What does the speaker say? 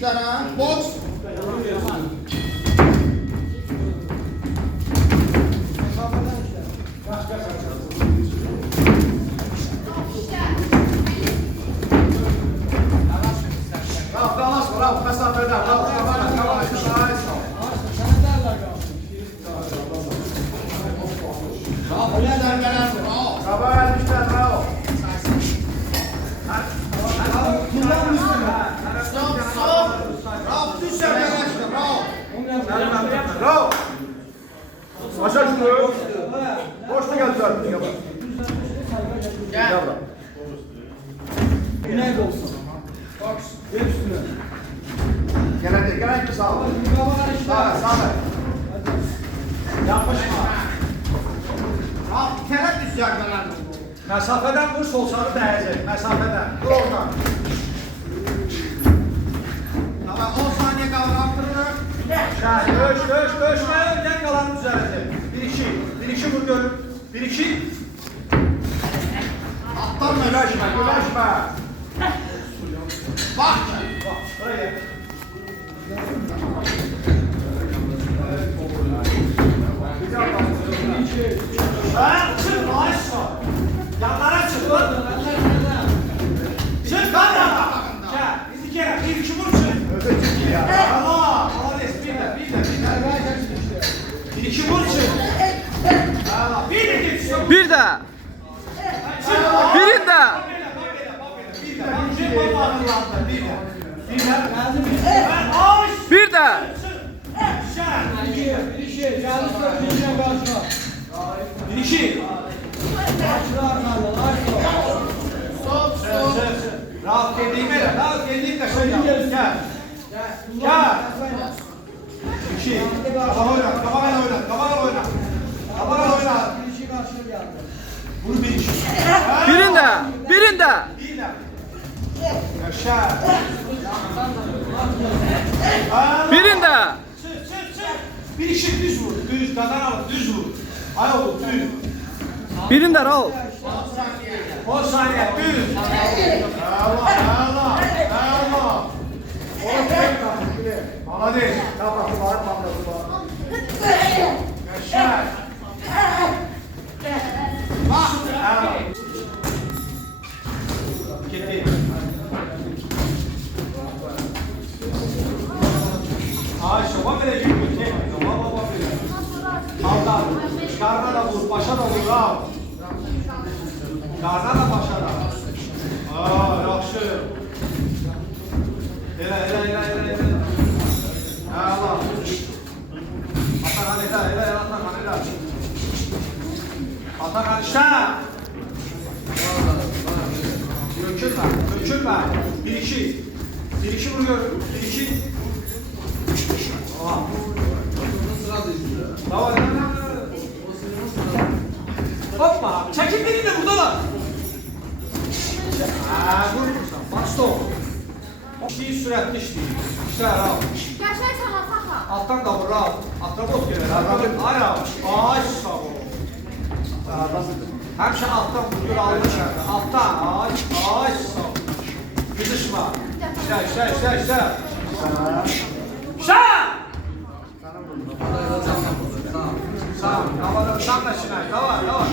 tane. Boks. Bravo, mesafeden. Bravo. Bravo. Başa şunu. Boşta gel zaten. Gel. Ne olsun? Bak, gel üstüne. Gel sağ ol. Sağ ol. Yapışma. Kere düşecek ben. Mesafeden vur, sol sarı dəyəcək. Mesafeden. Dur oradan. Tamam 10 saniye kaldı arttırılır. Döş. Önden kalanı düzələcək. 1-2 vur görüm. 1-2. Atlanma. Güləşmə. Bak. Buraya gel. Çık aşağı. Yanlara çık. Çık kamera. Gel. Bir kere. 1-2 vur çık. Allah. Bir 2 vur çık. Allah. Bir de. Birinde. Bir de. Rahat dediğime de, rahat dediğim de şey yap. Gel. İki. Kafa oyna, kafadan oyna. Vur 1-2. Birinde. Yaşa. Birinde. Çık. 1-2 düz vur. Düz, kadar alıp düz vur. Ay oğlum düz. Birinde Raul. 10 saniye düz. Allah. Bana değil. Kafası var, kafası var. Yaşa. Bak. Gitti. Ayşe, bak hele yürü. Baba böyle. Kaldan. Karna da vur, başa da vur. Karna da başa da. Yaxşı. Elə. Allah. Atakan elə. Atakan işə. Dökülmə. 1-2. 1-2 vur gör. 1-2. Tamam. Hoppa. Çekil beni de buradalar. Vurmursan. Bak stop. İşi süratli işleyir. İşler al. Yaşay sana sakla. Alttan da vur al. Atrabot gelir. Ay al. Ay sağ ol. Həmişə alttan vuruyor, alır içeride. Alttan. Ay sağ ol. Kızışma. İşler. Sağ ol. Tam da şinay. Tamam.